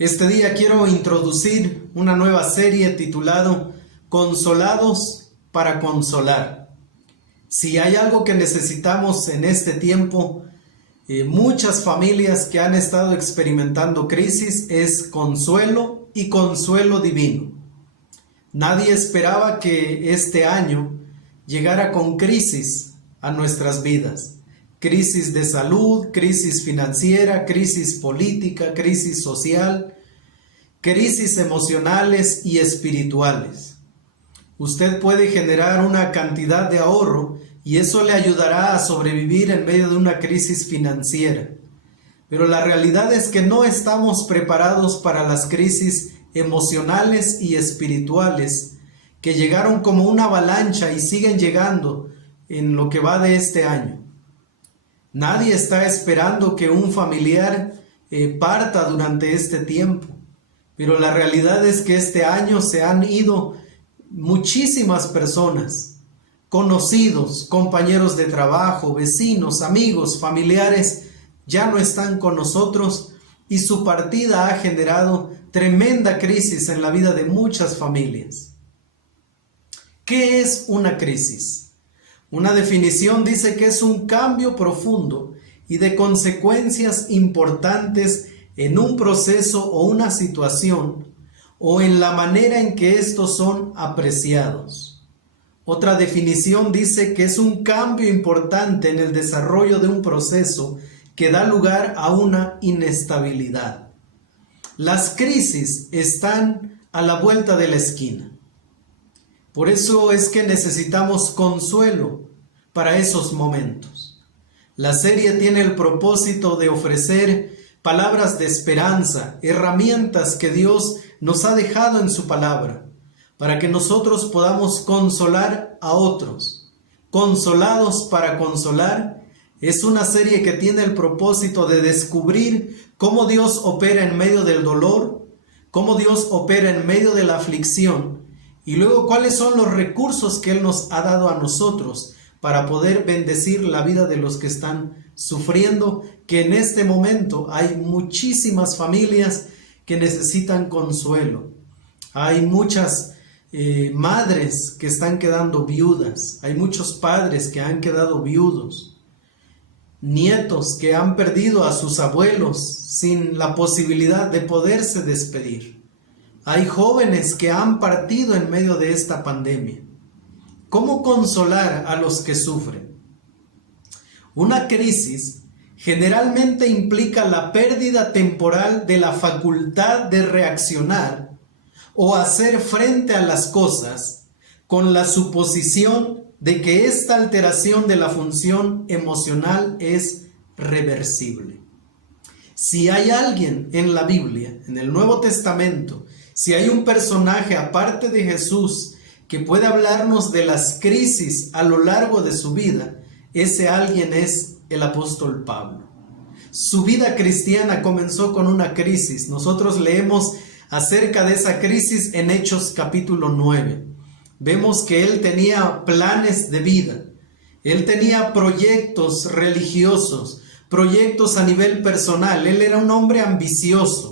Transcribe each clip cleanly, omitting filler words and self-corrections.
Este día quiero introducir una nueva serie titulado Consolados para Consolar. Si hay algo que necesitamos en este tiempo, muchas familias que han estado experimentando crisis, es consuelo y consuelo divino. Nadie esperaba que este año llegara con crisis a nuestras vidas. Crisis de salud, crisis financiera, crisis política, crisis social, crisis emocionales y espirituales. Usted puede generar una cantidad de ahorro y eso le ayudará a sobrevivir en medio de una crisis financiera. Pero la realidad es que no estamos preparados para las crisis emocionales y espirituales que llegaron como una avalancha y siguen llegando en lo que va de este año. Nadie está esperando que un familiar parta durante este tiempo, pero la realidad es que este año se han ido muchísimas personas, conocidos, compañeros de trabajo, vecinos, amigos, familiares, ya no están con nosotros y su partida ha generado tremenda crisis en la vida de muchas familias. ¿Qué es una crisis? Una definición dice que es un cambio profundo y de consecuencias importantes en un proceso o una situación o en la manera en que estos son apreciados. Otra definición dice que es un cambio importante en el desarrollo de un proceso que da lugar a una inestabilidad. Las crisis están a la vuelta de la esquina. Por eso es que necesitamos consuelo para esos momentos. La serie tiene el propósito de ofrecer palabras de esperanza, herramientas que Dios nos ha dejado en su palabra, para que nosotros podamos consolar a otros. Consolados para Consolar es una serie que tiene el propósito de descubrir cómo Dios opera en medio del dolor, cómo Dios opera en medio de la aflicción, y luego cuáles son los recursos que Él nos ha dado a nosotros para poder bendecir la vida de los que están sufriendo, que en este momento hay muchísimas familias que necesitan consuelo. Hay muchas madres que están quedando viudas, hay muchos padres que han quedado viudos, nietos que han perdido a sus abuelos sin la posibilidad de poderse despedir. Hay jóvenes que han partido en medio de esta pandemia. ¿Cómo consolar a los que sufren? Una crisis generalmente implica la pérdida temporal de la facultad de reaccionar o hacer frente a las cosas con la suposición de que esta alteración de la función emocional es reversible. Si hay alguien en la Biblia, en el Nuevo Testamento, si hay un personaje aparte de Jesús que puede hablarnos de las crisis a lo largo de su vida, ese alguien es el apóstol Pablo. Su vida cristiana comenzó con una crisis. Nosotros leemos acerca de esa crisis en Hechos capítulo 9. Vemos que él tenía planes de vida. Él tenía proyectos religiosos, proyectos a nivel personal. Él era un hombre ambicioso.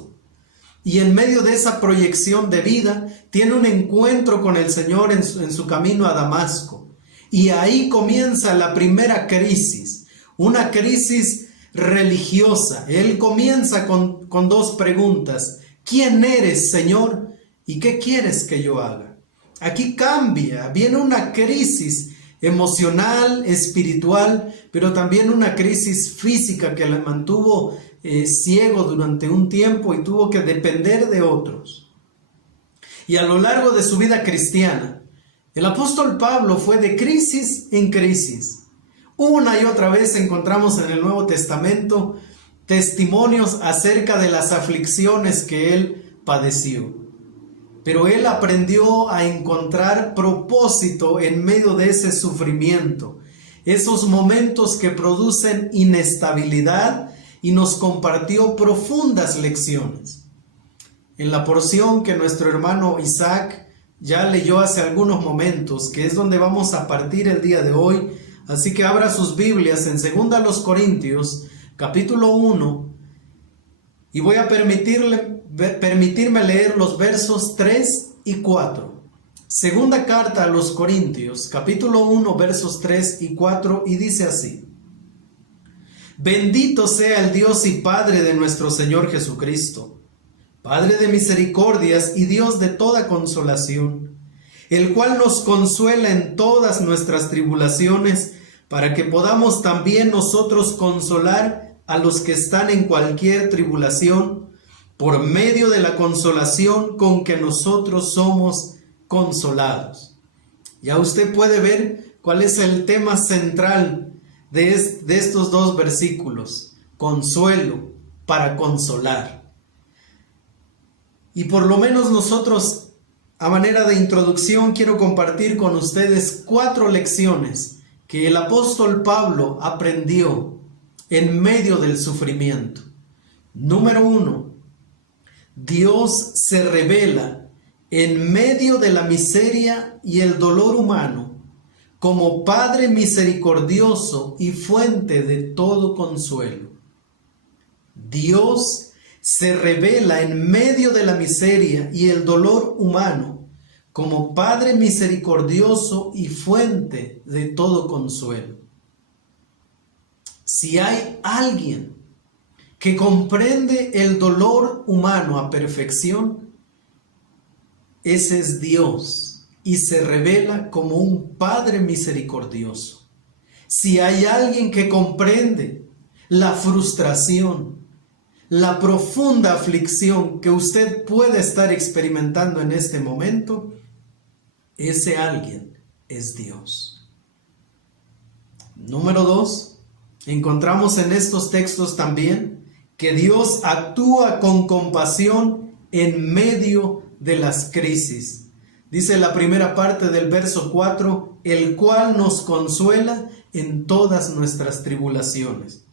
Y en medio de esa proyección de vida, tiene un encuentro con el Señor en su camino a Damasco. Y ahí comienza la primera crisis, una crisis religiosa. Él comienza con dos preguntas. ¿Quién eres, Señor? ¿Y qué quieres que yo haga? Aquí cambia, viene una crisis emocional, espiritual, pero también una crisis física que le mantuvo ciego durante un tiempo y tuvo que depender de otros. Y a lo largo de su vida cristiana, el apóstol Pablo fue de crisis en crisis. Una y otra vez encontramos en el Nuevo Testamento testimonios acerca de las aflicciones que él padeció. Pero él aprendió a encontrar propósito en medio de ese sufrimiento, esos momentos que producen inestabilidad, y nos compartió profundas lecciones. En la porción que nuestro hermano Isaac ya leyó hace algunos momentos, que es donde vamos a partir el día de hoy, así que abra sus Biblias en 2 Corintios, capítulo 1, y voy a permitirle permitirme leer los versos 3 y 4. Segunda carta a los Corintios, capítulo 1, versos 3 y 4, y dice así: Bendito sea el Dios y Padre de nuestro Señor Jesucristo, Padre de misericordias y Dios de toda consolación, el cual nos consuela en todas nuestras tribulaciones, para que podamos también nosotros consolar a los que están en cualquier tribulación, por medio de la consolación con que nosotros somos consolados. Ya usted puede ver cuál es el tema central de estos dos versículos: consuelo para consolar. Y por lo menos nosotros, a manera de introducción, quiero compartir con ustedes 4 lecciones que el apóstol Pablo aprendió en medio del sufrimiento. Número 1, Dios se revela en medio de la miseria y el dolor humano como Padre misericordioso y fuente de todo consuelo. Dios se revela en medio de la miseria y el dolor humano como Padre misericordioso y fuente de todo consuelo. Si hay alguien que comprende el dolor humano a perfección, ese es Dios, y se revela como un Padre misericordioso. Si hay alguien que comprende la frustración, la profunda aflicción que usted puede estar experimentando en este momento, ese alguien es Dios. Número 2, encontramos en estos textos también que Dios actúa con compasión en medio de las crisis. Dice la primera parte del verso 4, el cual nos consuela en todas nuestras tribulaciones.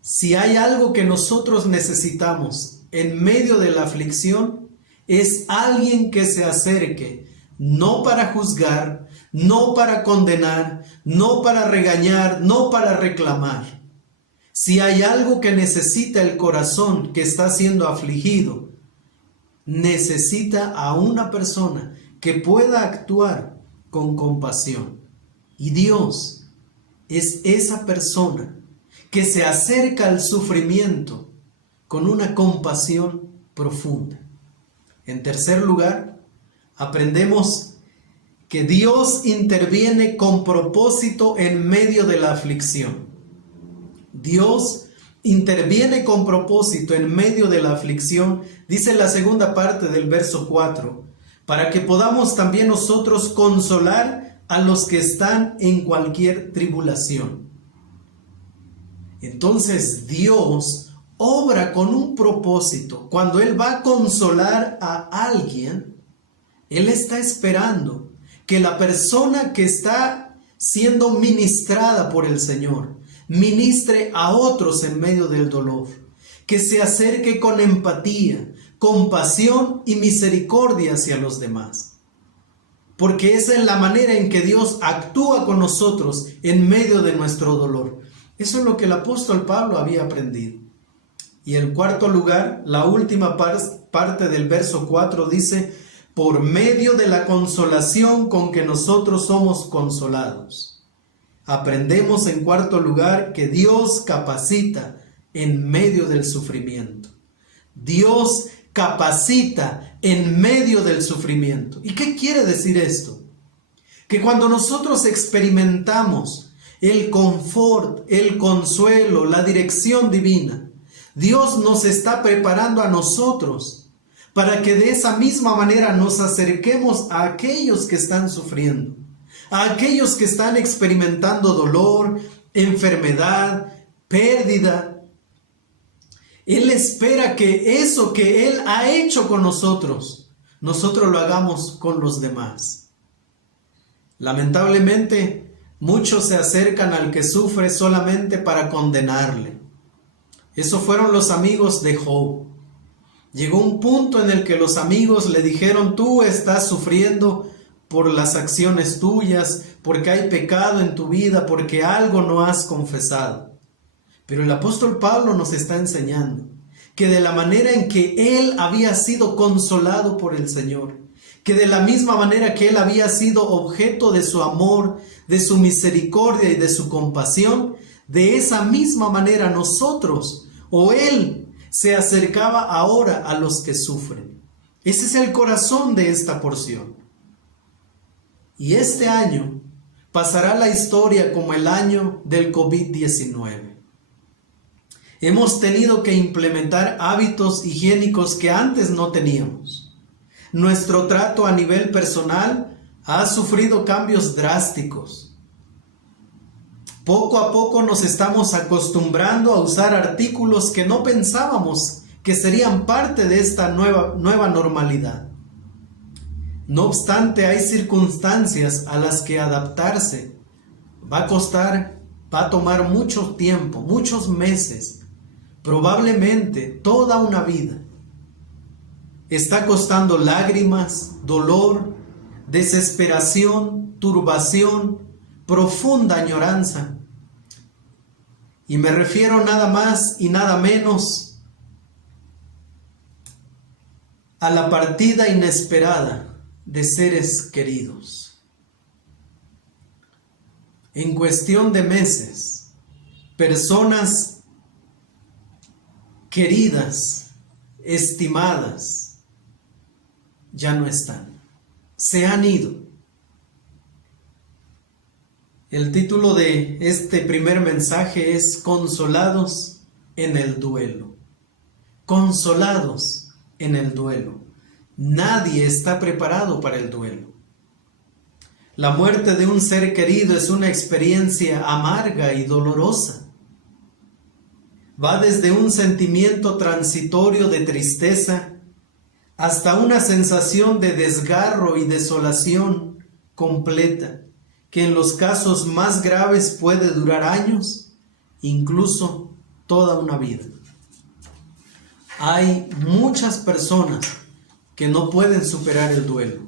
Si hay algo que nosotros necesitamos en medio de la aflicción, es alguien que se acerque, no para juzgar, no para condenar, no para regañar, no para reclamar. Si hay algo que necesita el corazón que está siendo afligido, necesita a una persona que pueda actuar con compasión. Y Dios es esa persona que se acerca al sufrimiento con una compasión profunda. En tercer lugar, aprendemos que Dios interviene con propósito en medio de la aflicción. Dios interviene con propósito en medio de la aflicción, dice la segunda parte del verso 4, para que podamos también nosotros consolar a los que están en cualquier tribulación. Entonces Dios obra con un propósito. Cuando Él va a consolar a alguien, Él está esperando que la persona que está siendo ministrada por el Señor ministre a otros en medio del dolor, que se acerque con empatía, compasión y misericordia hacia los demás. Porque esa es la manera en que Dios actúa con nosotros en medio de nuestro dolor. Eso es lo que el apóstol Pablo había aprendido. Y en cuarto lugar, la última parte del verso 4 dice: por medio de la consolación con que nosotros somos consolados. Aprendemos en cuarto lugar que Dios capacita en medio del sufrimiento. Dios capacita en medio del sufrimiento. ¿Y qué quiere decir esto? Que cuando nosotros experimentamos el confort, el consuelo, la dirección divina, Dios nos está preparando a nosotros para que de esa misma manera nos acerquemos a aquellos que están sufriendo, a aquellos que están experimentando dolor, enfermedad, pérdida. Él espera que eso que Él ha hecho con nosotros, nosotros lo hagamos con los demás. Lamentablemente, muchos se acercan al que sufre solamente para condenarle. Esos fueron los amigos de Job. Llegó un punto en el que los amigos le dijeron: tú estás sufriendo por las acciones tuyas, porque hay pecado en tu vida, porque algo no has confesado. Pero el apóstol Pablo nos está enseñando que de la manera en que él había sido consolado por el Señor, que de la misma manera que él había sido objeto de su amor, de su misericordia y de su compasión, de esa misma manera nosotros o él se acercaba ahora a los que sufren. Ese es el corazón de esta porción. Y este año pasará la historia como el año del COVID-19. Hemos tenido que implementar hábitos higiénicos que antes no teníamos. Nuestro trato a nivel personal ha sufrido cambios drásticos. Poco a poco nos estamos acostumbrando a usar artículos que no pensábamos que serían parte de esta nueva normalidad. No obstante, hay circunstancias a las que adaptarse va a costar, va a tomar mucho tiempo, muchos meses, probablemente toda una vida. Está costando lágrimas, dolor, desesperación, turbación, profunda añoranza. Y me refiero nada más y nada menos a la partida inesperada de seres queridos. En cuestión de meses, personas queridas, estimadas, ya no están, se han ido. El título de este primer mensaje es Consolados en el duelo. Consolados en el duelo. Nadie está preparado para el duelo. La muerte de un ser querido es una experiencia amarga y dolorosa. Va desde un sentimiento transitorio de tristeza hasta una sensación de desgarro y desolación completa, que en los casos más graves puede durar años, incluso toda una vida. Hay muchas personas que no pueden superar el duelo.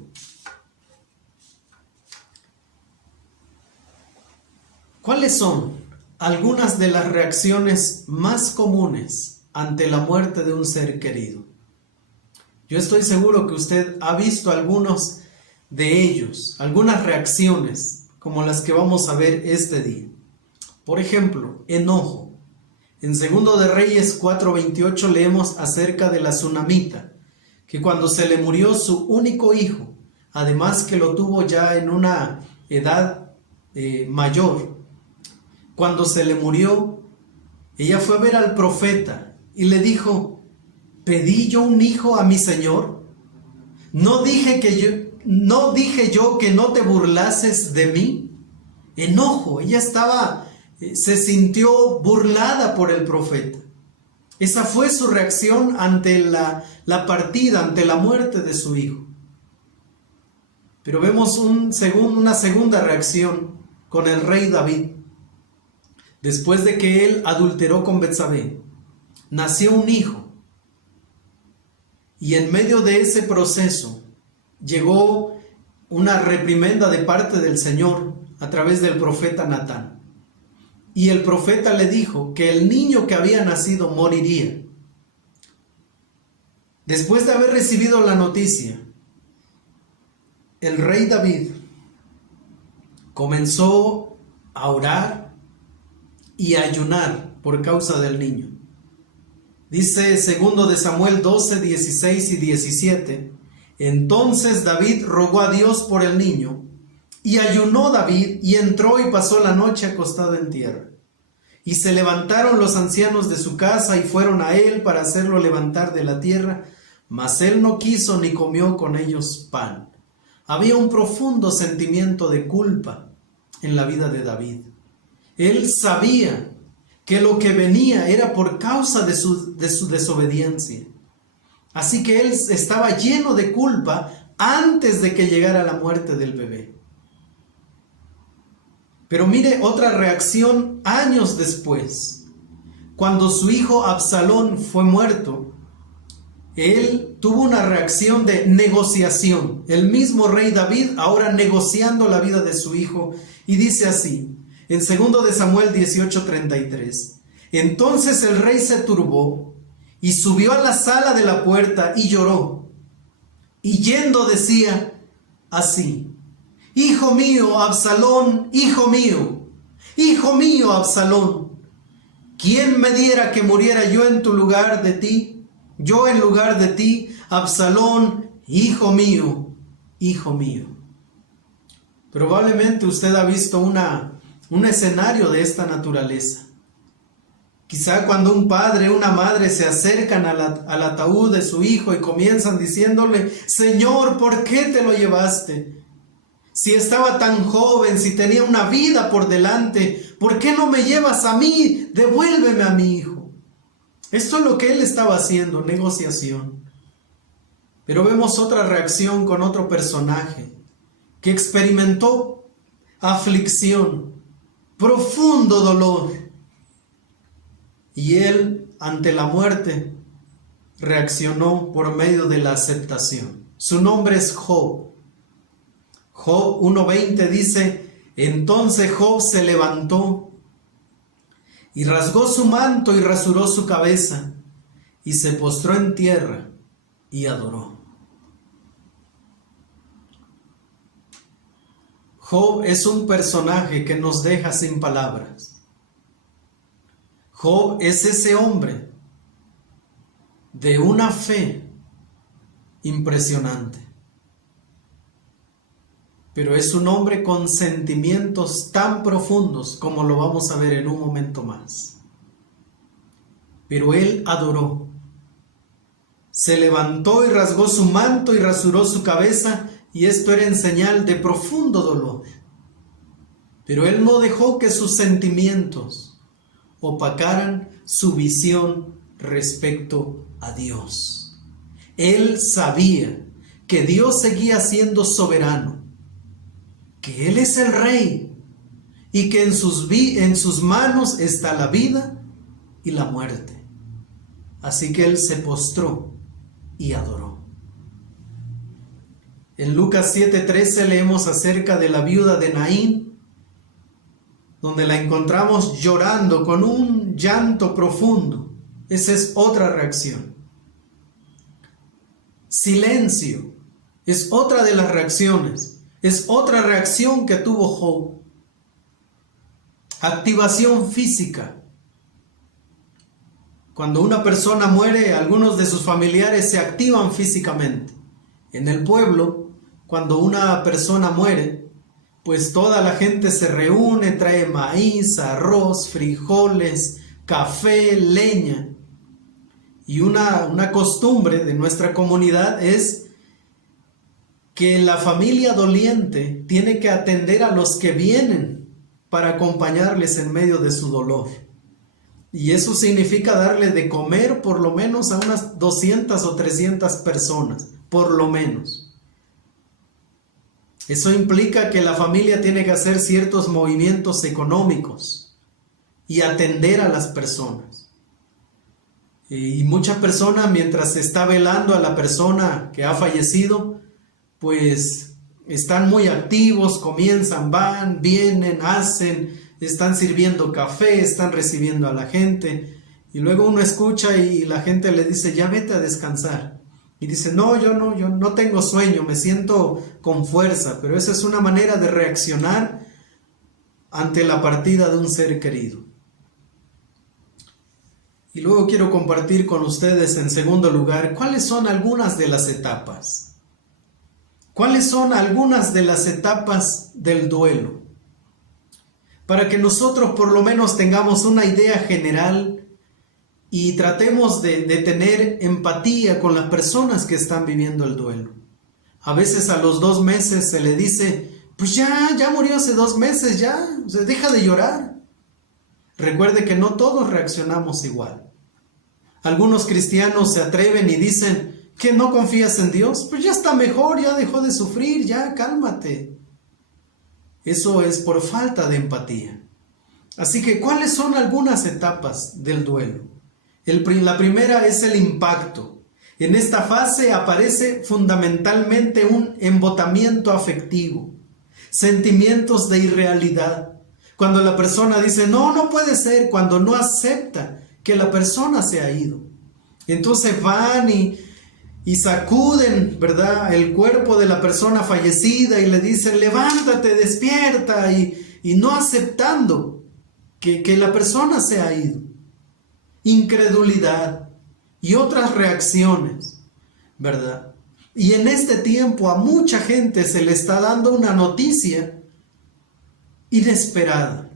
¿Cuáles son algunas de las reacciones más comunes ante la muerte de un ser querido? Yo estoy seguro que usted ha visto algunos de ellos, algunas reacciones como las que vamos a ver este día. Por ejemplo, enojo. En 2 de Reyes 4:28 leemos acerca de la tsunamita, que cuando se le murió su único hijo, además que lo tuvo ya en una edad mayor, cuando se le murió, ella fue a ver al profeta y le dijo: ¿pedí yo un hijo a mi Señor? ¿No dije yo que no te burlases de mí? Enojo, ella se sintió burlada por el profeta. Esa fue su reacción ante la partida, ante la muerte de su hijo. Pero vemos una segunda reacción con el rey David. Después de que él adulteró con Betsabé, nació un hijo. Y en medio de ese proceso llegó una reprimenda de parte del Señor a través del profeta Natán. Y el profeta le dijo que el niño que había nacido moriría. Después de haber recibido la noticia, el rey David comenzó a orar y a ayunar por causa del niño. Dice 2 de Samuel 12, 16 y 17: Entonces David rogó a Dios por el niño, y ayunó David, y entró y pasó la noche acostado en tierra. Y se levantaron los ancianos de su casa, y fueron a él para hacerlo levantar de la tierra, mas él no quiso ni comió con ellos pan. Había un profundo sentimiento de culpa en la vida de David. Él sabía que lo que venía era por causa de su desobediencia. Así que él estaba lleno de culpa antes de que llegara la muerte del bebé. Pero mire otra reacción años después. Cuando su hijo Absalón fue muerto, él tuvo una reacción de negociación. El mismo rey David ahora negociando la vida de su hijo, y dice así, en 2 de Samuel 18:33: Entonces el rey se turbó y subió a la sala de la puerta y lloró. Y yendo decía así: Hijo mío, Absalón, hijo mío, Absalón, ¿quién me diera que muriera yo en lugar de ti? Yo en lugar de ti, Absalón, hijo mío, hijo mío. Probablemente usted ha visto un escenario de esta naturaleza. Quizá cuando un padre o una madre se acercan al ataúd de su hijo y comienzan diciéndole: Señor, ¿por qué te lo llevaste? Si estaba tan joven, si tenía una vida por delante, ¿por qué no me llevas a mí? Devuélveme a mi hijo. Esto es lo que él estaba haciendo, negociación. Pero vemos otra reacción con otro personaje que experimentó aflicción, profundo dolor. Y él, ante la muerte, reaccionó por medio de la aceptación. Su nombre es Job. Job 1:20 dice: Entonces Job se levantó y rasgó su manto y rasuró su cabeza y se postró en tierra y adoró. Job es un personaje que nos deja sin palabras. Job es ese hombre de una fe impresionante. Pero es un hombre con sentimientos tan profundos como lo vamos a ver en un momento más. Pero él adoró. Se levantó y rasgó su manto y rasuró su cabeza, y esto era en señal de profundo dolor. Pero él no dejó que sus sentimientos opacaran su visión respecto a Dios. Él sabía que Dios seguía siendo soberano, que Él es el Rey y que en sus manos está la vida y la muerte. Así que Él se postró y adoró. En Lucas 7:13 leemos acerca de la viuda de Naín, donde la encontramos llorando con un llanto profundo. Esa es otra reacción. Silencio es otra de las reacciones. Es otra reacción que tuvo Job. Activación física. Cuando una persona muere, algunos de sus familiares se activan físicamente. En el pueblo, cuando una persona muere, pues toda la gente se reúne, trae maíz, arroz, frijoles, café, leña. Y una costumbre de nuestra comunidad es que la familia doliente tiene que atender a los que vienen para acompañarles en medio de su dolor. Y eso significa darle de comer por lo menos a unas 200 o 300 personas, por lo menos. Eso implica que la familia tiene que hacer ciertos movimientos económicos y atender a las personas. Y muchas personas, mientras se está velando a la persona que ha fallecido, pues están muy activos, comienzan, van, vienen, hacen, están sirviendo café, están recibiendo a la gente, y luego uno escucha y la gente le dice: ya vete a descansar. Y dice: yo no tengo sueño, me siento con fuerza. Pero esa es una manera de reaccionar ante la partida de un ser querido. Y luego quiero compartir con ustedes, en segundo lugar, cuáles son algunas de las etapas. ¿Cuáles son algunas de las etapas del duelo? Para que nosotros por lo menos tengamos una idea general y tratemos de tener empatía con las personas que están viviendo el duelo. A veces a los 2 meses se le dice: pues ya murió hace 2 meses, ya, o sea, deja de llorar. Recuerde que no todos reaccionamos igual. Algunos cristianos se atreven y dicen: ¿que no confías en Dios? Pues ya está mejor, ya dejó de sufrir, ya cálmate. Eso es por falta de empatía. Así que, ¿cuáles son algunas etapas del duelo? La primera es el impacto. En esta fase aparece fundamentalmente un embotamiento afectivo, sentimientos de irrealidad. Cuando la persona dice: no puede ser, cuando no acepta que la persona se ha ido. Entonces van y sacuden, ¿verdad?, el cuerpo de la persona fallecida y le dicen, levántate, despierta, y no aceptando que la persona se ha ido. Incredulidad y otras reacciones, ¿verdad? Y en este tiempo a mucha gente se le está dando una noticia inesperada.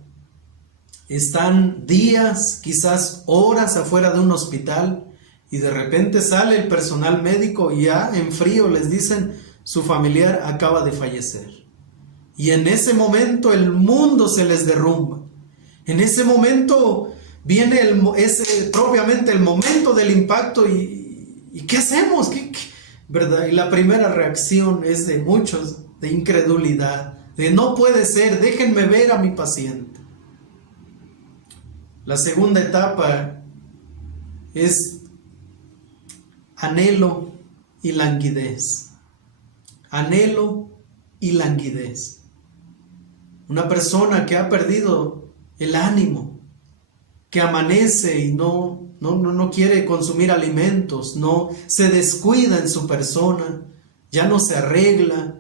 Están días, quizás horas afuera de un hospital y de repente sale el personal médico y ya en frío les dicen, su familiar acaba de fallecer. Y en ese momento el mundo se les derrumba. En ese momento viene propiamente el momento del impacto y ¿qué hacemos? ¿Verdad? Y la primera reacción es de muchos, de incredulidad, de no puede ser, déjenme ver a mi paciente. La segunda etapa es anhelo y languidez. Anhelo y languidez. Una persona que ha perdido el ánimo, que amanece y no quiere consumir alimentos, no se descuida en su persona, ya no se arregla,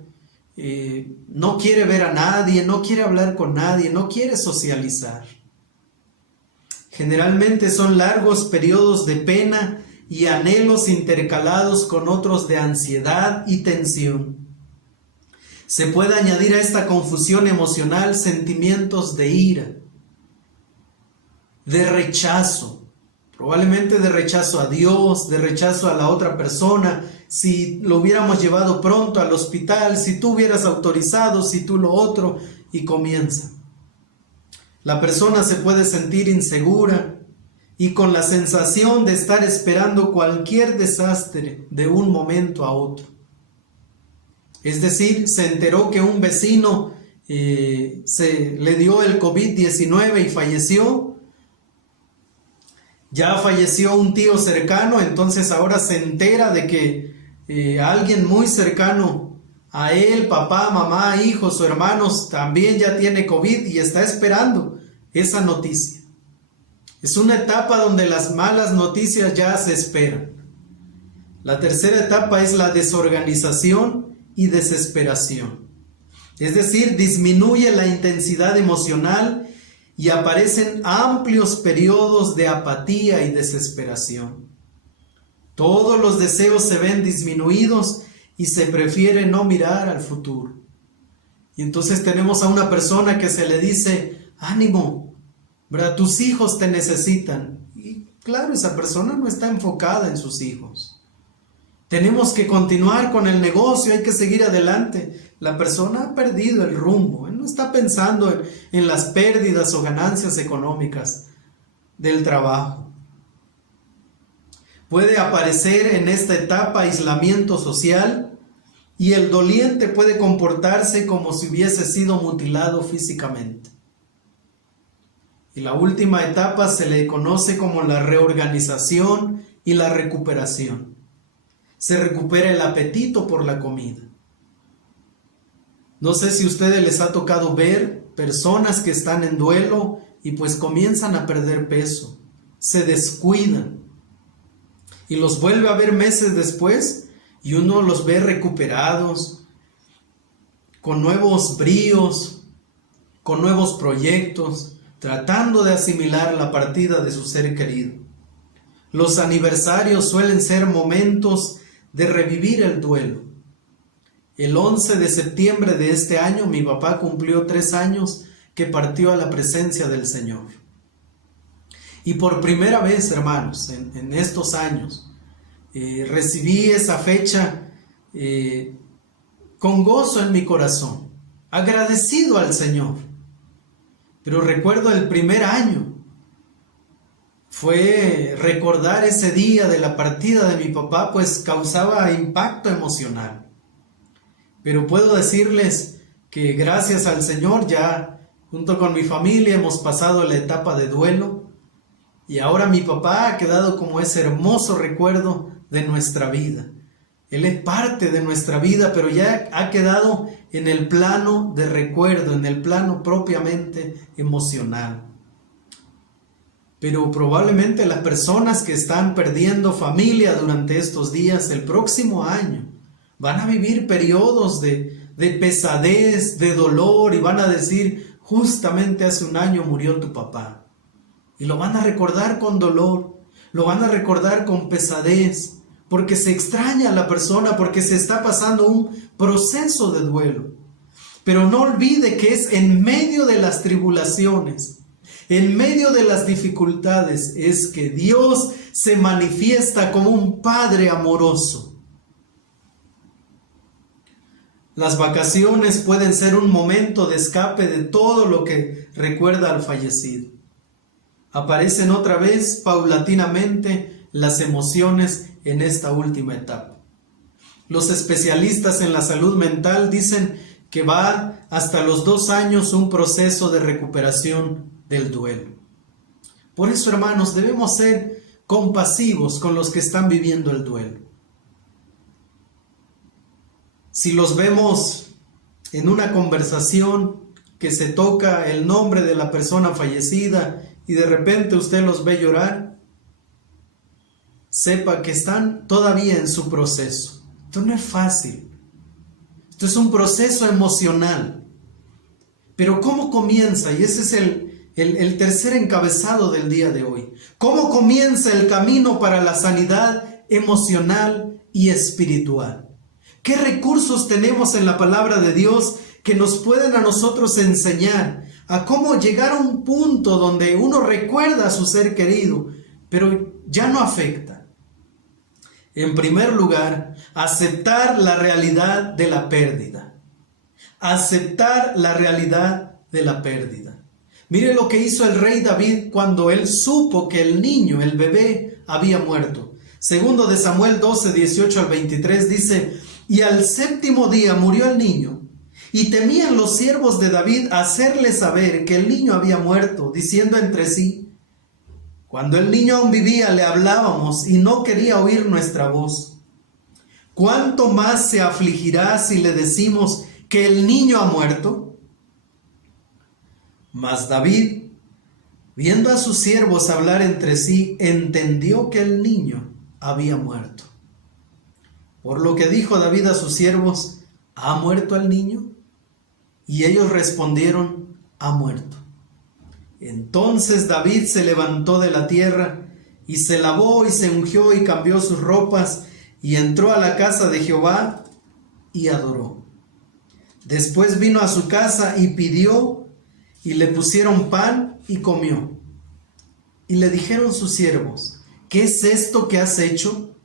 no quiere ver a nadie, no quiere hablar con nadie, no quiere socializar. Generalmente son largos periodos de pena y anhelos intercalados con otros de ansiedad y tensión. Se puede añadir a esta confusión emocional sentimientos de ira, de rechazo, probablemente de rechazo a Dios, de rechazo a la otra persona. Si lo hubiéramos llevado pronto al hospital, si tú hubieras autorizado, si tú lo otro, y comienza. La persona se puede sentir insegura y con la sensación de estar esperando cualquier desastre de un momento a otro. Es decir, se enteró que un vecino se le dio el COVID-19 y falleció. Ya falleció un tío cercano, entonces ahora se entera de que alguien muy cercano a él, papá, mamá, hijos o hermanos, también ya tiene COVID y está esperando esa noticia. Es una etapa donde las malas noticias ya se esperan. La tercera etapa es la desorganización y desesperación. Es decir, disminuye la intensidad emocional y aparecen amplios periodos de apatía y desesperación. Todos los deseos se ven disminuidos y se prefiere no mirar al futuro. Y entonces tenemos a una persona que se le dice, ánimo, ¿verdad? Tus hijos te necesitan. Y claro, esa persona no está enfocada en sus hijos. Tenemos que continuar con el negocio, hay que seguir adelante. La persona ha perdido el rumbo, no está pensando en las pérdidas o ganancias económicas del trabajo. Puede aparecer en esta etapa aislamiento social y el doliente puede comportarse como si hubiese sido mutilado físicamente. Y la última etapa se le conoce como la reorganización y la recuperación. Se recupera el apetito por la comida. No sé si a ustedes les ha tocado ver personas que están en duelo y pues comienzan a perder peso, se descuidan y los vuelve a ver meses después y uno los ve recuperados, con nuevos bríos, con nuevos proyectos, tratando de asimilar la partida de su ser querido. Los aniversarios suelen ser momentos de revivir el duelo. El 11 de septiembre de este año mi papá cumplió 3 años que partió a la presencia del Señor. Y por primera vez, hermanos, en estos años, recibí esa fecha con gozo en mi corazón, agradecido al Señor. Pero recuerdo el primer año, fue recordar ese día de la partida de mi papá, pues causaba impacto emocional. Pero puedo decirles que gracias al Señor ya junto con mi familia hemos pasado la etapa de duelo y ahora mi papá ha quedado como ese hermoso recuerdo de nuestra vida. Él es parte de nuestra vida, pero ya ha quedado en el plano de recuerdo, en el plano propiamente emocional. Pero probablemente las personas que están perdiendo familia durante estos días, el próximo año, van a vivir periodos de pesadez, de dolor, y van a decir, justamente hace un año murió tu papá. Y lo van a recordar con dolor, lo van a recordar con pesadez, porque se extraña a la persona, porque se está pasando un proceso de duelo. Pero no olvide que es en medio de las tribulaciones, en medio de las dificultades, es que Dios se manifiesta como un Padre amoroso. Las vacaciones pueden ser un momento de escape de todo lo que recuerda al fallecido. Aparecen otra vez paulatinamente las emociones en esta última etapa. Los especialistas en la salud mental dicen que va hasta los 2 años un proceso de recuperación del duelo. Por eso, hermanos, debemos ser compasivos con los que están viviendo el duelo. Si los vemos en una conversación que se toca el nombre de la persona fallecida y de repente usted los ve llorar, sepa que están todavía en su proceso. Esto no es fácil. Esto es un proceso emocional. Pero ¿cómo comienza? Y ese es el tercer encabezado del día de hoy. ¿Cómo comienza el camino para la sanidad emocional y espiritual? ¿Qué recursos tenemos en la palabra de Dios que nos pueden a nosotros enseñar a cómo llegar a un punto donde uno recuerda a su ser querido, pero ya no afecta? En primer lugar, aceptar la realidad de la pérdida. Aceptar la realidad de la pérdida. Mire lo que hizo el rey David cuando él supo que el niño, el bebé, había muerto. Segundo de Samuel 12, 18 al 23 dice: y al 7º día murió el niño, y temían los siervos de David hacerle saber que el niño había muerto, diciendo entre sí: cuando el niño aún vivía le hablábamos y no quería oír nuestra voz. ¿Cuánto más se afligirá si le decimos que el niño ha muerto? Mas David, viendo a sus siervos hablar entre sí, entendió que el niño había muerto. Por lo que dijo David a sus siervos: ¿ha muerto el niño? Y ellos respondieron: ha muerto. Entonces David se levantó de la tierra y se lavó y se ungió y cambió sus ropas y entró a la casa de Jehová y adoró. Después vino a su casa y pidió, y le pusieron pan y comió. Y le dijeron sus siervos: ¿qué es esto que has hecho?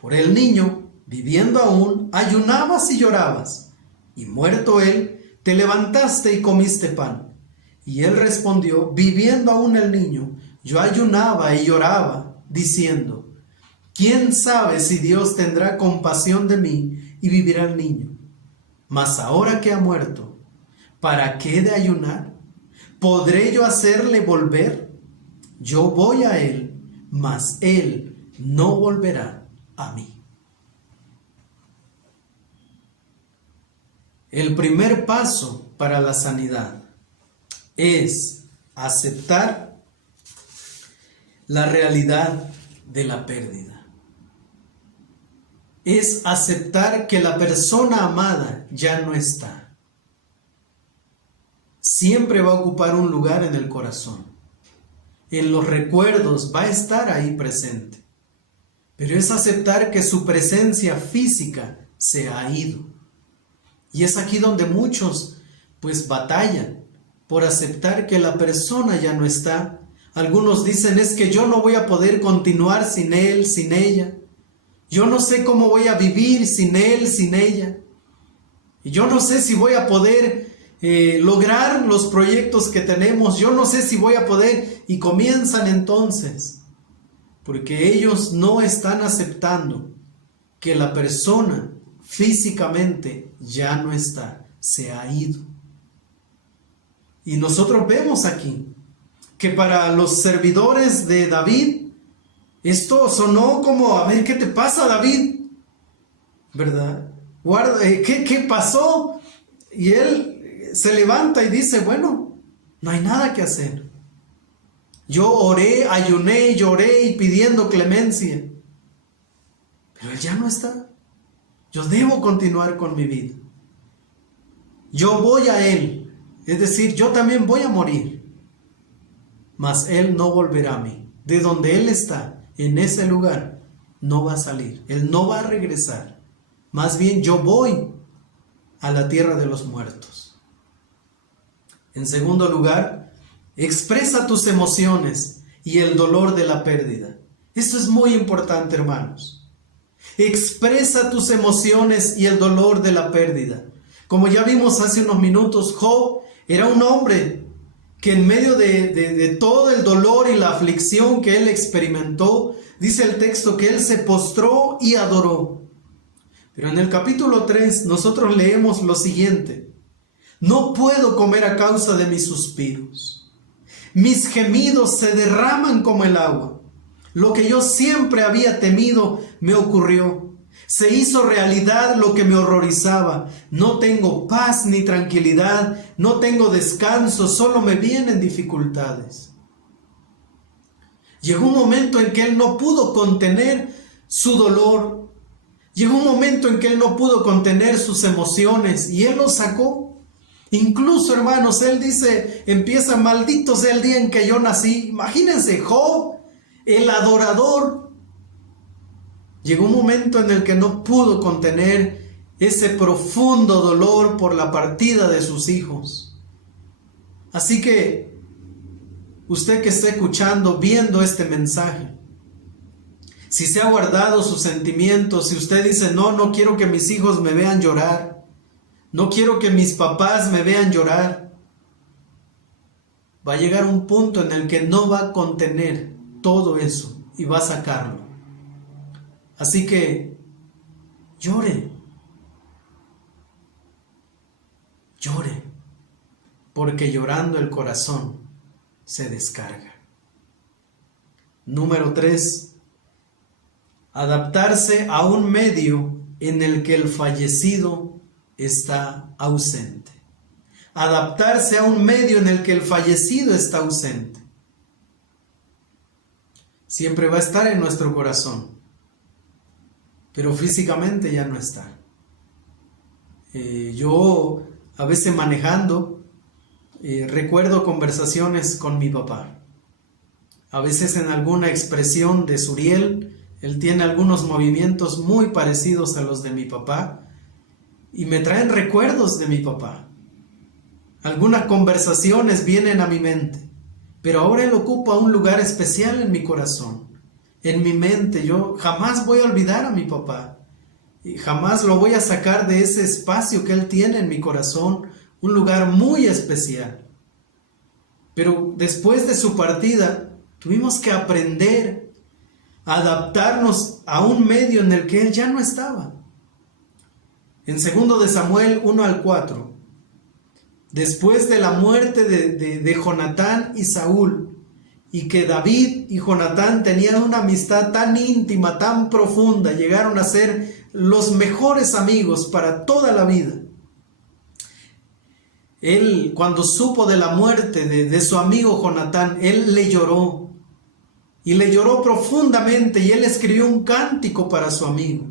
Por el niño, viviendo aún, ayunabas y llorabas, y muerto él, te levantaste y comiste pan. Y él respondió: viviendo aún el niño, yo ayunaba y lloraba, diciendo: ¿quién sabe si Dios tendrá compasión de mí y vivirá el niño? Mas ahora que ha muerto, ¿para qué de ayunar? ¿Podré yo hacerle volver? Yo voy a él, mas él no volverá a mí. El primer paso para la sanidad es aceptar la realidad de la pérdida. Es aceptar que la persona amada ya no está. Siempre va a ocupar un lugar en el corazón. En los recuerdos va a estar ahí presente. Pero es aceptar que su presencia física se ha ido. Y es aquí donde muchos pues batallan por aceptar que la persona ya no está. Algunos dicen: es que yo no voy a poder continuar sin él, sin ella. Yo no sé cómo voy a vivir sin él, sin ella. Y yo no sé si voy a poder lograr los proyectos que tenemos. Yo no sé si voy a poder. Y comienzan entonces, porque ellos no están aceptando que la persona físicamente ya no está, se ha ido. Y nosotros vemos aquí que para los servidores de David, esto sonó como: a ver, ¿qué te pasa, David? ¿Verdad? ¿Qué pasó? Y él se levanta y dice: bueno, no hay nada que hacer. Yo oré, ayuné, lloré y pidiendo clemencia. Pero Él ya no está. Yo debo continuar con mi vida. Yo voy a Él. Es decir, yo también voy a morir. Mas Él no volverá a mí. De donde Él está, en ese lugar, no va a salir. Él no va a regresar. Más bien yo voy a la tierra de los muertos. En segundo lugar, expresa tus emociones y el dolor de la pérdida. Esto es muy importante, hermanos. Expresa tus emociones y el dolor de la pérdida. Como ya vimos hace unos minutos, Job era un hombre que en medio de todo el dolor y la aflicción que él experimentó, dice el texto que él se postró y adoró. Pero en el capítulo 3 nosotros leemos lo siguiente: no puedo comer a causa de mis suspiros. Mis gemidos se derraman como el agua. Lo que yo siempre había temido me ocurrió. Se hizo realidad lo que me horrorizaba. No tengo paz ni tranquilidad, no tengo descanso, solo me vienen dificultades. Llegó un momento en que él no pudo contener su dolor. Llegó un momento en que él no pudo contener sus emociones y él lo sacó. Incluso, hermanos, él dice, empieza: maldito sea el día en que yo nací. Imagínense, Job, el adorador. Llegó un momento en el que no pudo contener ese profundo dolor por la partida de sus hijos. Así que, usted que está escuchando, viendo este mensaje, si se ha guardado sus sentimientos, si usted dice, no quiero que mis hijos me vean llorar, no quiero que mis papás me vean llorar, va a llegar un punto en el que no va a contener todo eso y va a sacarlo. Así que llore, porque llorando el corazón se descarga. Número 3, adaptarse a un medio en el que el fallecido está ausente. Adaptarse a un medio en el que el fallecido está ausente. Siempre va a estar en nuestro corazón, pero físicamente ya no está. Yo a veces manejando recuerdo conversaciones con mi papá. A veces en alguna expresión de Suriel, él tiene algunos movimientos muy parecidos a los de mi papá y me traen recuerdos de mi papá. Algunas conversaciones vienen a mi mente, pero ahora él ocupa un lugar especial en mi corazón. En mi mente, yo jamás voy a olvidar a mi papá. Y jamás lo voy a sacar de ese espacio que él tiene en mi corazón, un lugar muy especial. Pero después de su partida, tuvimos que aprender a adaptarnos a un medio en el que él ya no estaba. En 2 de Samuel 1-4, después de la muerte de Jonatán y Saúl, y que David y Jonatán tenían una amistad tan íntima, tan profunda, llegaron a ser los mejores amigos para toda la vida. Él, cuando supo de la muerte de su amigo Jonatán, él le lloró, y le lloró profundamente, y él escribió un cántico para su amigo.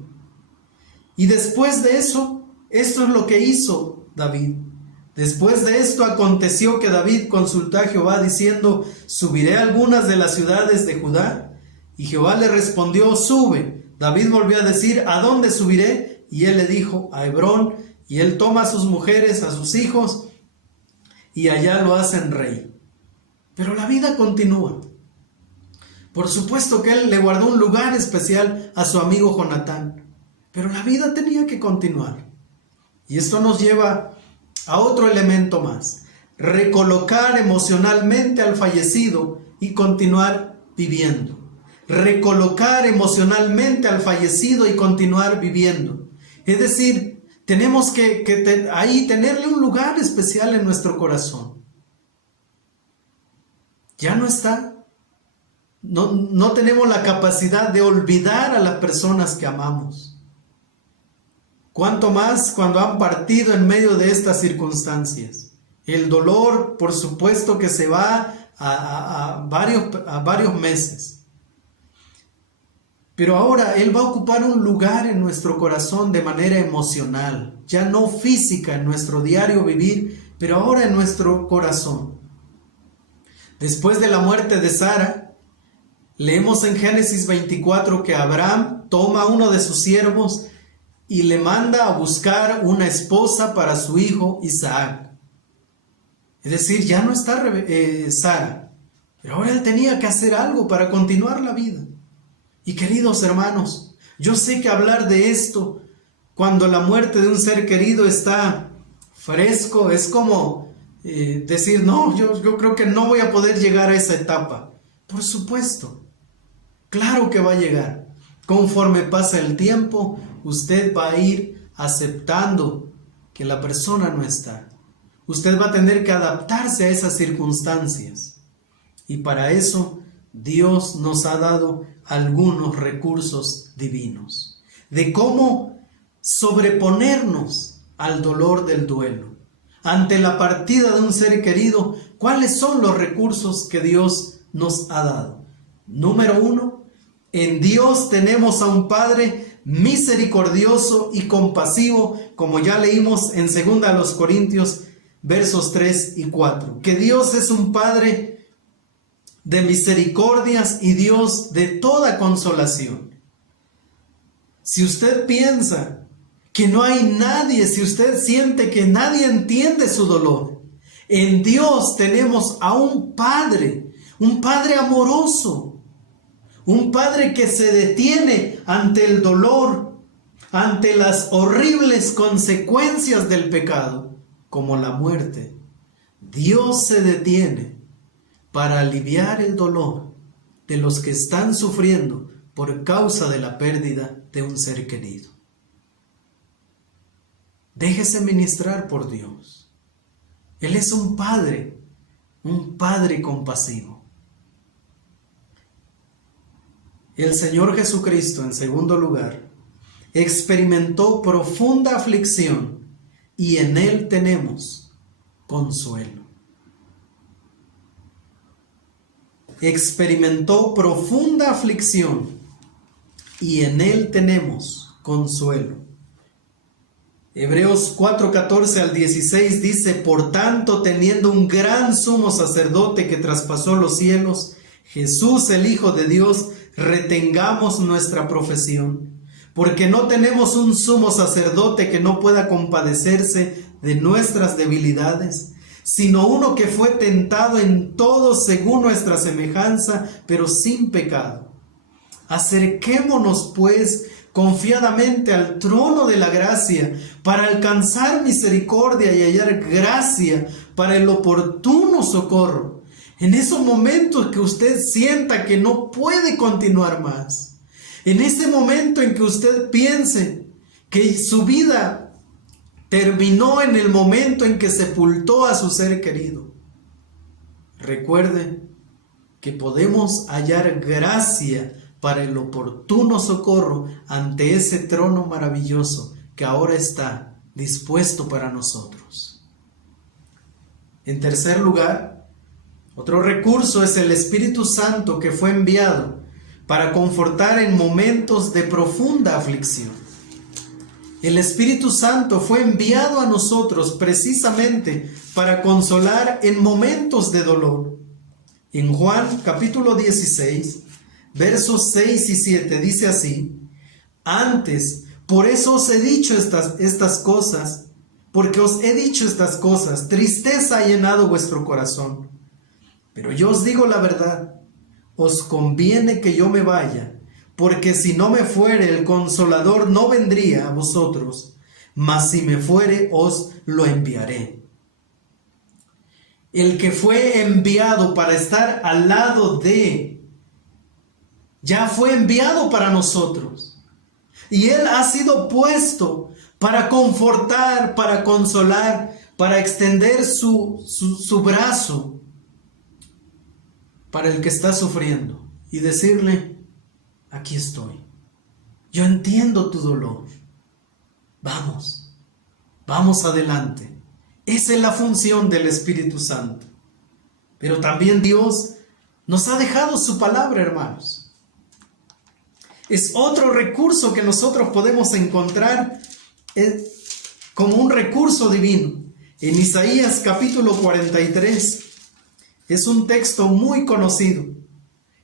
Y después de eso, esto es lo que hizo David. Después de esto aconteció que David consultó a Jehová diciendo: ¿subiré a algunas de las ciudades de Judá? Y Jehová le respondió: sube. David volvió a decir: ¿a dónde subiré? Y él le dijo: a Hebrón. Y él toma a sus mujeres, a sus hijos, y allá lo hacen rey. Pero la vida continúa. Por supuesto que él le guardó un lugar especial a su amigo Jonatán, pero la vida tenía que continuar. Y esto nos lleva a otro elemento más: recolocar emocionalmente al fallecido y continuar viviendo. Recolocar emocionalmente al fallecido y continuar viviendo. Es decir, tenemos que ahí tenerle un lugar especial en nuestro corazón. Ya no está. No tenemos la capacidad de olvidar a las personas que amamos. Cuanto más cuando han partido en medio de estas circunstancias. El dolor, por supuesto que se va a varios meses. Pero ahora Él va a ocupar un lugar en nuestro corazón de manera emocional, ya no física en nuestro diario vivir, pero ahora en nuestro corazón. Después de la muerte de Sara, leemos en Génesis 24 que Abraham toma a uno de sus siervos y le manda a buscar una esposa para su hijo Isaac. Es decir, ya no está Sara, pero ahora él tenía que hacer algo para continuar la vida. Y queridos hermanos, yo sé que hablar de esto cuando la muerte de un ser querido está fresco es como decir, no, yo creo que no voy a poder llegar a esa etapa. Por supuesto, claro que va a llegar. Conforme pasa el tiempo, usted va a ir aceptando que la persona no está. Usted va a tener que adaptarse a esas circunstancias. Y para eso Dios nos ha dado algunos recursos divinos de cómo sobreponernos al dolor del duelo. Ante la partida de un ser querido, ¿cuáles son los recursos que Dios nos ha dado? Número 1, en Dios tenemos a un Padre misericordioso y compasivo, como ya leímos en 2 Corintios versos 3 y 4, que Dios es un Padre de misericordias y Dios de toda consolación. Si usted piensa que no hay nadie, si usted siente que nadie entiende su dolor, en Dios tenemos a un Padre amoroso, un Padre que se detiene ante el dolor, ante las horribles consecuencias del pecado, como la muerte. Dios se detiene para aliviar el dolor de los que están sufriendo por causa de la pérdida de un ser querido. Déjese ministrar por Dios. Él es un Padre compasivo. El Señor Jesucristo, en segundo lugar, experimentó profunda aflicción y en Él tenemos consuelo. Experimentó profunda aflicción y en Él tenemos consuelo. Hebreos 4:14 al 16 dice: por tanto, teniendo un gran sumo sacerdote que traspasó los cielos, Jesús el Hijo de Dios, retengamos nuestra profesión, porque no tenemos un sumo sacerdote que no pueda compadecerse de nuestras debilidades, sino uno que fue tentado en todo según nuestra semejanza, pero sin pecado. Acerquémonos pues confiadamente al trono de la gracia para alcanzar misericordia y hallar gracia para el oportuno socorro en esos momentos que usted sienta que no puede continuar más, en ese momento en que usted piense que su vida terminó en el momento en que sepultó a su ser querido. Recuerde que podemos hallar gracia para el oportuno socorro ante ese trono maravilloso que ahora está dispuesto para nosotros. En tercer lugar, otro recurso es el Espíritu Santo que fue enviado para confortar en momentos de profunda aflicción. El Espíritu Santo fue enviado a nosotros precisamente para consolar en momentos de dolor. En Juan capítulo 16, versos 6 y 7 dice así: antes, por eso os he dicho estas cosas, porque os he dicho estas cosas, tristeza ha llenado vuestro corazón. Pero yo os digo la verdad, os conviene que yo me vaya, porque si no me fuere, el Consolador no vendría a vosotros, mas si me fuere, os lo enviaré. El que fue enviado para estar al lado de, ya fue enviado para nosotros. Y Él ha sido puesto para confortar, para consolar, para extender su brazo para el que está sufriendo y decirle: aquí estoy, yo entiendo tu dolor, vamos adelante, Esa es la función del Espíritu Santo. Pero también Dios nos ha dejado su palabra, hermanos. Es otro recurso que nosotros podemos encontrar como un recurso divino. En Isaías capítulo 43 es un texto muy conocido.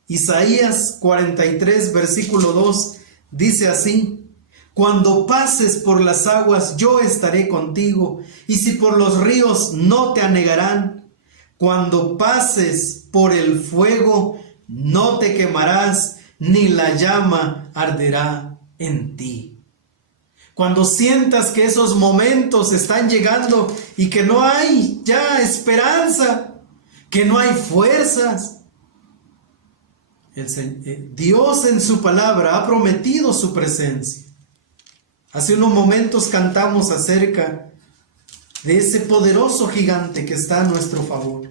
Isaías 43 versículo 2 dice así: cuando pases por las aguas, yo estaré contigo, y si por los ríos, no te anegarán. Cuando pases por el fuego, no te quemarás, ni la llama arderá en ti. Cuando sientas que esos momentos están llegando y que no hay ya esperanza, que no hay fuerzas, Dios en su palabra ha prometido su presencia. Hace unos momentos cantamos acerca de ese poderoso gigante que está a nuestro favor.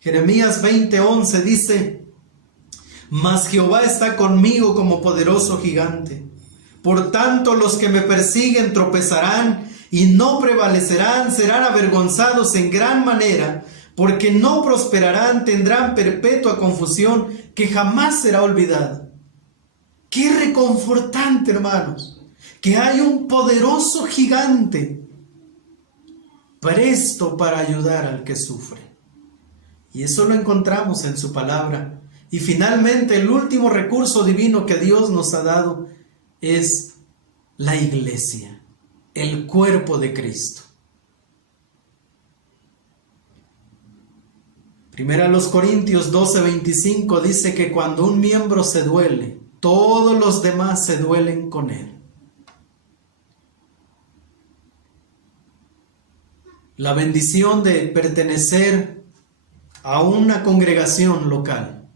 Jeremías 20:11 dice: mas Jehová está conmigo como poderoso gigante. Por tanto, los que me persiguen tropezarán y no prevalecerán, serán avergonzados en gran manera, porque no prosperarán, tendrán perpetua confusión que jamás será olvidada. Qué reconfortante, hermanos, que hay un poderoso gigante presto para ayudar al que sufre. Y eso lo encontramos en su palabra. Y finalmente, el último recurso divino que Dios nos ha dado es la iglesia, el cuerpo de Cristo. Primera a los Corintios 12:25 dice que cuando un miembro se duele, todos los demás se duelen con él. La bendición de pertenecer a una congregación local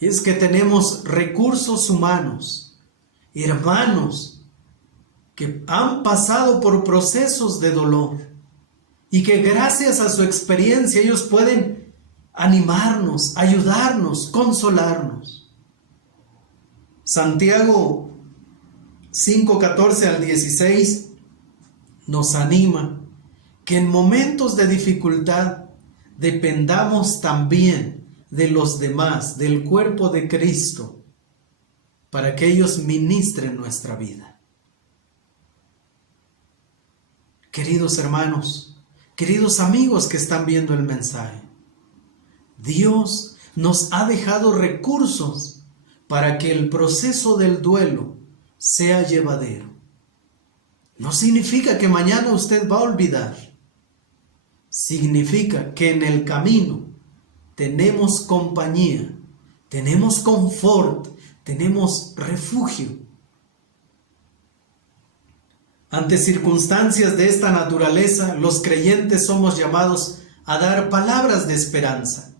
es que tenemos recursos humanos, hermanos que han pasado por procesos de dolor y que gracias a su experiencia ellos pueden animarnos, ayudarnos, consolarnos. Santiago 5:14 al 16 nos anima que en momentos de dificultad dependamos también de los demás, del cuerpo de Cristo, para que ellos ministren nuestra vida. Queridos hermanos, queridos amigos que están viendo el mensaje, Dios nos ha dejado recursos para que el proceso del duelo sea llevadero. No significa que mañana usted va a olvidar. Significa que en el camino tenemos compañía, tenemos confort, tenemos refugio. Ante circunstancias de esta naturaleza, los creyentes somos llamados a dar palabras de esperanza.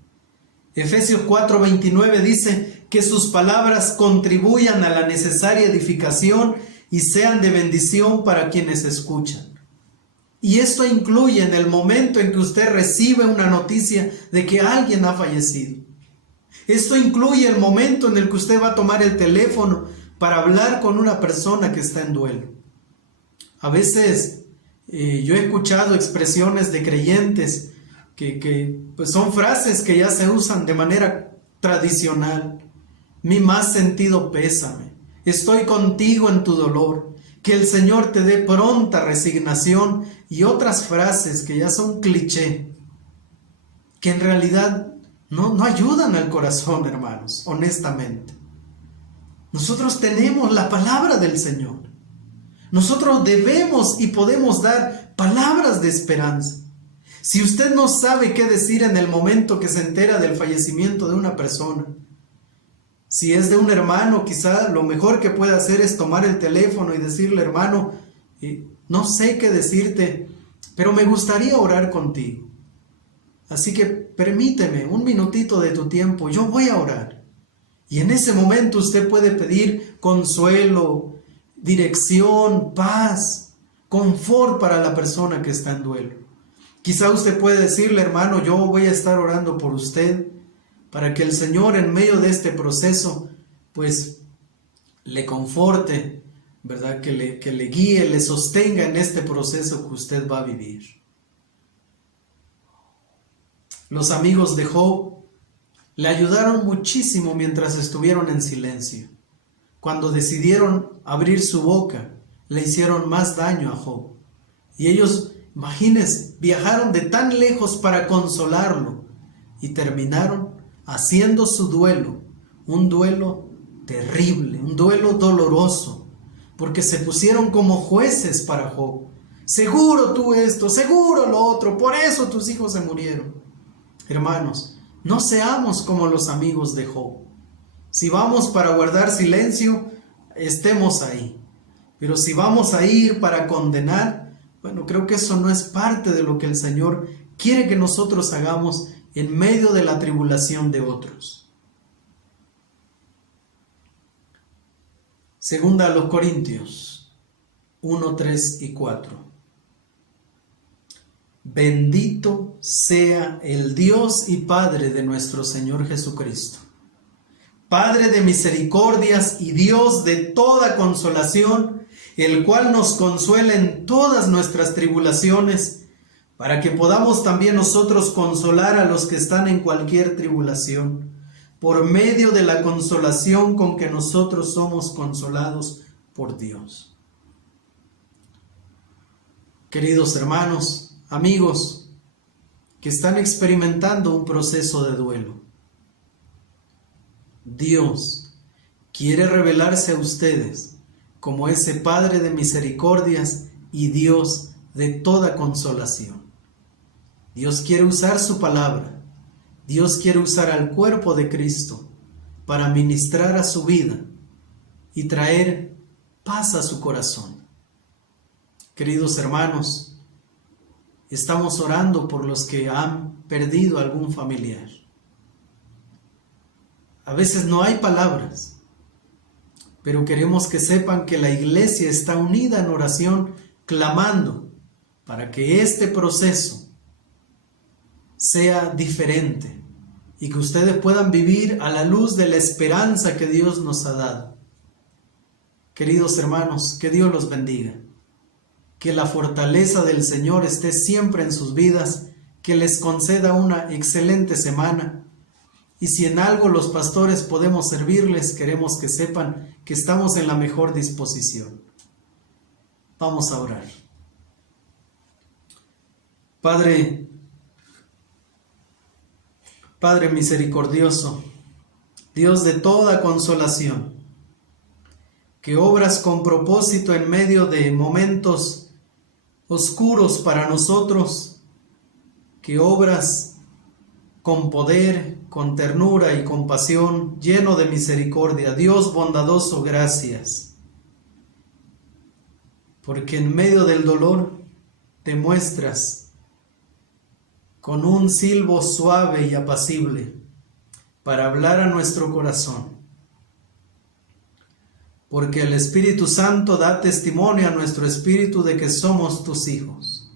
Efesios 4:29 dice que sus palabras contribuyan a la necesaria edificación y sean de bendición para quienes escuchan. Y esto incluye en el momento en que usted recibe una noticia de que alguien ha fallecido. Esto incluye el momento en el que usted va a tomar el teléfono para hablar con una persona que está en duelo. A veces yo he escuchado expresiones de creyentes que pues son frases que ya se usan de manera tradicional. Mi más sentido pésame. Estoy contigo en tu dolor. Que el Señor te dé pronta resignación y otras frases que ya son cliché, que en realidad no ayudan al corazón, hermanos, honestamente. Nosotros tenemos la palabra del Señor. Nosotros debemos y podemos dar palabras de esperanza. Si usted no sabe qué decir en el momento que se entera del fallecimiento de una persona, si es de un hermano, quizá lo mejor que puede hacer es tomar el teléfono y decirle: hermano, no sé qué decirte, pero me gustaría orar contigo. Así que permíteme un minutito de tu tiempo, yo voy a orar. Y en ese momento usted puede pedir consuelo, dirección, paz, confort para la persona que está en duelo. Quizá usted puede decirle: hermano, yo voy a estar orando por usted, para que el Señor en medio de este proceso, pues, le conforte, ¿verdad? Que le guíe, le sostenga en este proceso que usted va a vivir. Los amigos de Job le ayudaron muchísimo mientras estuvieron en silencio. Cuando decidieron abrir su boca, le hicieron más daño a Job. Y ellos, imagínense, viajaron de tan lejos para consolarlo y terminaron haciendo su duelo, un duelo terrible, un duelo doloroso, porque se pusieron como jueces para Job. Seguro tú esto, seguro lo otro, por eso tus hijos se murieron. Hermanos, no seamos como los amigos de Job. Si vamos para guardar silencio, estemos ahí. Pero si vamos a ir para condenar, bueno, creo que eso no es parte de lo que el Señor quiere que nosotros hagamos en medio de la tribulación de otros. Segunda a los Corintios 1, 3 y 4. Bendito sea el Dios y Padre de nuestro Señor Jesucristo, Padre de misericordias y Dios de toda consolación, el cual nos consuela en todas nuestras tribulaciones, para que podamos también nosotros consolar a los que están en cualquier tribulación, por medio de la consolación con que nosotros somos consolados por Dios. Queridos hermanos, amigos que están experimentando un proceso de duelo, Dios quiere revelarse a ustedes como ese Padre de misericordias y Dios de toda consolación. Dios quiere usar su palabra, Dios quiere usar al cuerpo de Cristo para ministrar a su vida y traer paz a su corazón. Queridos hermanos, estamos orando por los que han perdido algún familiar. A veces no hay palabras, pero queremos que sepan que la iglesia está unida en oración, clamando para que este proceso sea diferente y que ustedes puedan vivir a la luz de la esperanza que Dios nos ha dado. Queridos hermanos, que Dios los bendiga. Que la fortaleza del Señor esté siempre en sus vidas, que les conceda una excelente semana. Y si en algo los pastores podemos servirles, queremos que sepan que estamos en la mejor disposición. Vamos a orar. Padre misericordioso, Dios de toda consolación, que obras con propósito en medio de momentos oscuros para nosotros, que obras con poder, con ternura y compasión, lleno de misericordia. Dios bondadoso, gracias, porque en medio del dolor te muestras con un silbo suave y apacible para hablar a nuestro corazón, porque el Espíritu Santo da testimonio a nuestro espíritu de que somos tus hijos.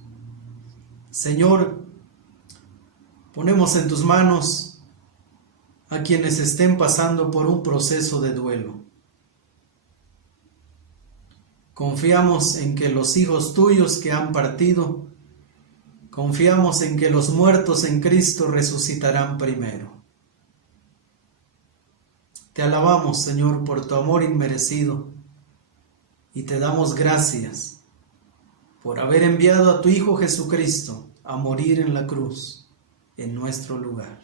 Señor, ponemos en tus manos a quienes estén pasando por un proceso de duelo. Confiamos en que los hijos tuyos que han partido, confiamos en que los muertos en Cristo resucitarán primero. Te alabamos, Señor, por tu amor inmerecido y te damos gracias por haber enviado a tu Hijo Jesucristo a morir en la cruz en nuestro lugar.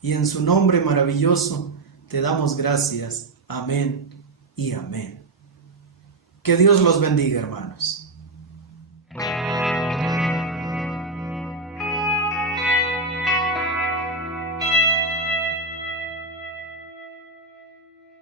Y en su nombre maravilloso te damos gracias. Amén y amén. Que Dios los bendiga, hermanos.